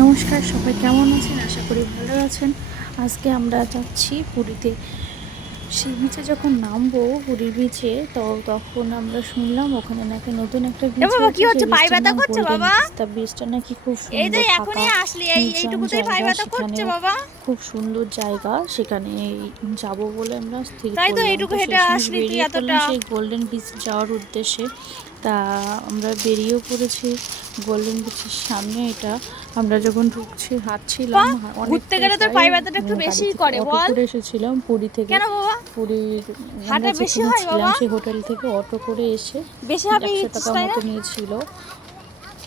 নমস্কার, সবাই কেমন আছেন? আশা করি ভালো আছেন। আজকে আমরা যাচ্ছি পুরীতে। সি বিচে যখন নামবো, পুরীর বিচে, তখন আমরা শুনলাম ওখানে নাকি নতুন একটা এ বিচ বাবা কি হয়েছে, সেই হচ্ছে? পায়ে বিচটার ব্যথা নাম করছে গোল্ডেন বাবা? বিচ। তা বিচটা নাকি খুব এই তো সুন্দর, ফাঁকা এখনই আসলি, নির্জন এইটুকুতেই পায়ে জায়গা। ব্যথা করছে সেখানে বাবা। খুব সুন্দর জায়গা, সেখানে যাব বলে আমরা স্থির তাই তো করলাম। এইটুকু তো হেঁটে শেষমেশ আসলি তুই বেরিয়ে এতটা। পড়লাম সেই গোল্ডেন বিচ যাওয়ার উদ্দেশ্যে। তা আমরা বেরিয়েও পড়েছি গোল্ডেন বিচের সামনে। এটা আমরা যখন ঢুকছি, পা হাঁটছিলাম ঘুরতে অনেকটাই, গেলে তোর প্রায় পায়ে ব্যথাটা একটু গাড়ি বেশিই থেকে করে অটো বল। করে এসেছিলাম পুরী থেকে। কেন বাবা? পুরীর আমরা হাঁটা বেশি যেখানে হয় ছিলাম বাবা? সেই হোটেল থেকে অটো করে এসে বেশি হাঁপিয়ে 100 গেছিস টাকা তাই মতো না? নিয়েছিল।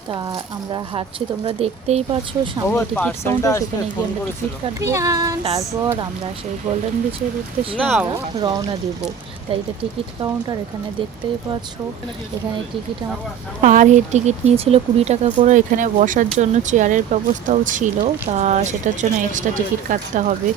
তা আমরা হাঁটছি, তোমরা দেখতেই পাচ্ছ ও সামনে ওই টিকিট পার্সেলটা কাউন্টার, আসতে সেখানে গিয়ে ফোন আমরা করেছিল। টিকিট কাটবো। প্রিয়ান্স। তারপর আমরা সেই গোল্ডেন বিচের উদ্দেশ্যে না আমরা ও রওনা দেব। তাই এটা টিকিট কাউন্টার, এখানে দেখতেই পাচ্ছ। এখানে টিকিট পার হেড টিকিট নিয়েছিল 20 টাকা করে। এখানে বসার জন্য চেয়ারের ব্যবস্থাও ছিল, তা সেটার জন্য এক্সট্রা টিকিট কাটতে হবে।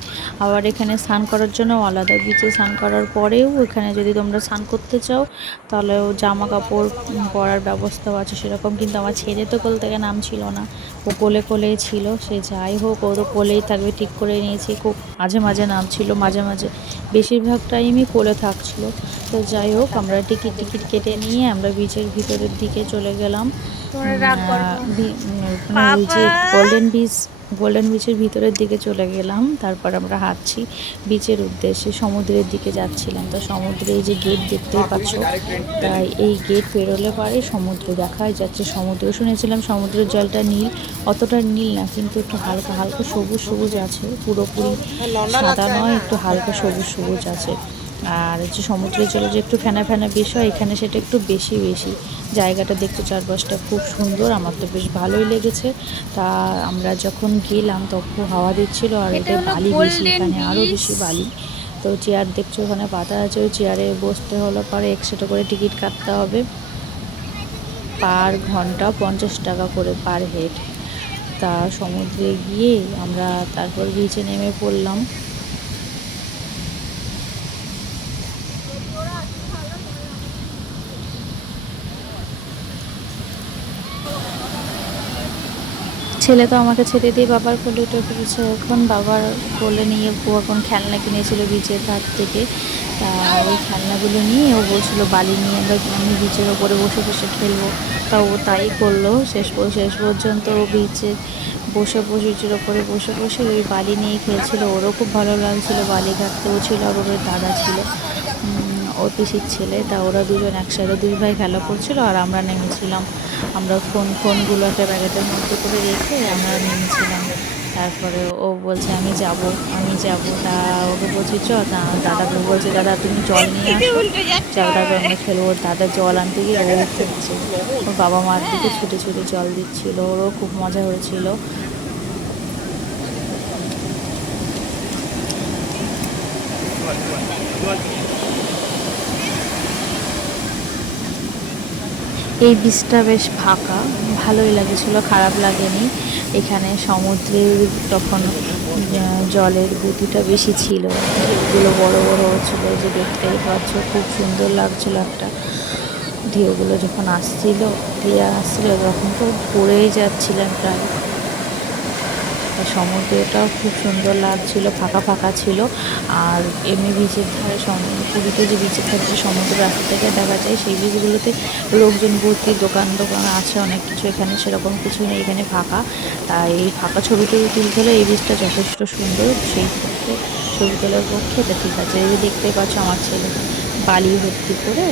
আবার এখানে স্নান করার জন্য আলাদা, বিচে স্নান করার পরেও এখানে যদি তোমরা স্নান করতে চাও তাহলেও জামা কাপড় পরার ব্যবস্থাও আছে সেরকম। কিন্তু আমার ছেলে তো কোল থেকে নামছিল না, ও কোলে কোলেই ছিল। সে যাই হোক, ওর কোলেই থাকবে ঠিক করে নিয়েছি। খুব মাঝে মাঝে নামছিল, মাঝে মাঝে বেশিরভাগ টাইমই কোলে থাকছিল। তো যাই হোক, আমরা টিকিট কেটে নিয়ে আমরা বিচের ভিতরের দিকে চলে গেলাম। তোমরা রাগ করবো মানে ওই পাপা। যে গোল্ডেন বিচের ভিতরের দিকে চলে গেলাম। তারপর আমরা হাঁটছি বিচের উদ্দেশ্যে, সমুদ্রের দিকে যাচ্ছিলাম। তো সমুদ্রে এই যে গেট দেখতেই পাচ্ছ, তাই এই গেট পেরোলে পারে সমুদ্র দেখাই যাচ্ছে। সমুদ্র শুনেছিলাম সমুদ্রের জলটা নীল, অতটা নীল না, কিন্তু একটু হালকা হালকা সবুজ সবুজ আছে, পুরোপুরি সাদা নয়, একটু হালকা সবুজ সবুজ আছে। আর যে সমুদ্রের জলে যে একটু ফেনা ফেনা বেশ হয়, এখানে সেটা একটু বেশি বেশি। জায়গাটা দেখতে চারপাশটা খুব সুন্দর, আমার তো বেশ ভালোই লেগেছে। তা আমরা যখন গেলাম তখন হাওয়া দিচ্ছিল, আর এটা এটা হলো বালি বেশি, গোল্ডেন এখানে আরও বিচ। বেশি বালি। তো চেয়ার দেখছো ওখানে পাতা আছে, ওই চেয়ারে বসতে হলে পরে 100 করে টিকিট কাটতে হবে। পার ঘন্টা 50 টাকা করে পার হেড। তা সমুদ্রে গিয়ে আমরা তারপর বিচে নেমে পড়লাম। ছেলে তো আমাকে ছেড়ে দিয়ে বাবার কোলে উঠে পড়েছে এখন। বাবার কোলে নিয়ে ও এখন খেলনা কিনেছিল বিচের ধার থেকে। তা ওই খেলনাগুলো নিয়ে ও বলছিল বালি নিয়ে আমি বিচের ওপরে বসে বসে খেলবো। তা ও তাই করলো। শেষ পর্যন্ত ও বিচে বসে বসে বিচের ওপরে বসে বসে ওই বালি নিয়ে খেলছিল। ওরও খুব ভালো লাগছিল, বালি ঘাটতেও ছিল। আর ওর দাদা ছিল, ওর পিসির ছেলে। তা ওরা দুজন একসাথে, দুই ভাই খেলা করছিল, আর আমরা নেমেছিলাম। আমরা ফোনগুলো একটা ব্যাগেটের মধ্যে করে রেখে আমরা নেমেছিলাম। তারপরে ও বলছে আমি যাব আমি যাব। তা ওকে বলছি চ, না দাদাকে বলছে দাদা তুমি জল নিয়ে এটা আসো, উল্টে যাচ্ছে জলটাকে আমায়। আমরা খেলবো। ওর দাদা জল আনতে গিয়ে ও খেলছে, ওর বাবা মার দিকে ছুটে ছুটে জল দিচ্ছিল। ওরও খুব মজা হয়েছিল। এই বীজটা বেশ ফাঁকা, ভালোই লাগেছিল, খারাপ লাগেনি। এখানে সমুদ্রের তখন জলের গতিটা বেশি ছিল, ঢেউগুলো বড় বড় হচ্ছিলো, যে দেখতেই পাচ্ছ খুব সুন্দর লাগছিল। একটা ঢেউগুলো যখন আসছিল, ধীরে আসছিল, তখন তো পড়েই যাচ্ছিলেন প্রায়। সমুদ্রটাও খুব সুন্দর লাগছিল, ফাঁকা ফাঁকা ছিল। আর এমনি বিচের ধারে, পুরীতে যে বিচের ধারে যে সমুদ্র রাস্তা থেকে দেখা যায়, সেই বিচগুলোতে লোকজন ভর্তি, দোকান দোকান আছে অনেক কিছু। এখানে সেরকম কিছু নেই, এখানে ফাঁকা। তাই এই ফাঁকা ছবিটা তুলতে হলে এই বিচটা যথেষ্ট সুন্দর, সেই ক্ষেত্রে ছবি তোলার পক্ষে এটা ঠিক আছে। এই যে দেখতেই পাচ্ছ আমার ছেলে বালি ভর্তি করে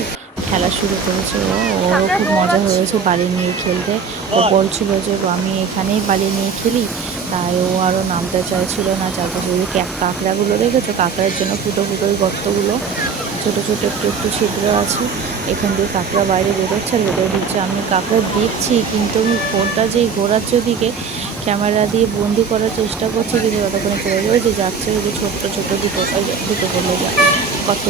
খেলা শুরু করেছে। ওরও কাকার খুব বউ মজা আসছিল। হয়েছে বালি নিয়ে খেলতে। ও বলছিল যে আমি এখানেই বালি নিয়ে খেলি। তাই ও আরও নামতে চাইছিল না। চারপাশে ওই কাঁকড়াগুলো দেখেছো, কাঁকড়ার জন্য ফুটো ফুটো ওই গর্তগুলো, ছোটো ছোটো একটু একটু ছিদ্র আছে, এখান দিয়ে কাঁকড়া বাইরে বেরোচ্ছে আর ভেতরে ঢুকছে। আমি কাঁকড়া দেখছি, কিন্তু আমি ফোনটা যেই ঘোরাচ্ছে দিকে, ক্যামেরা দিয়ে বন্দি করার চেষ্টা করছি, কিন্তু ততক্ষণে চলে যাবে যে যাচ্ছে ওই যে ছোট্ট ছোট্ট দুটো, দুটো বলে যা কত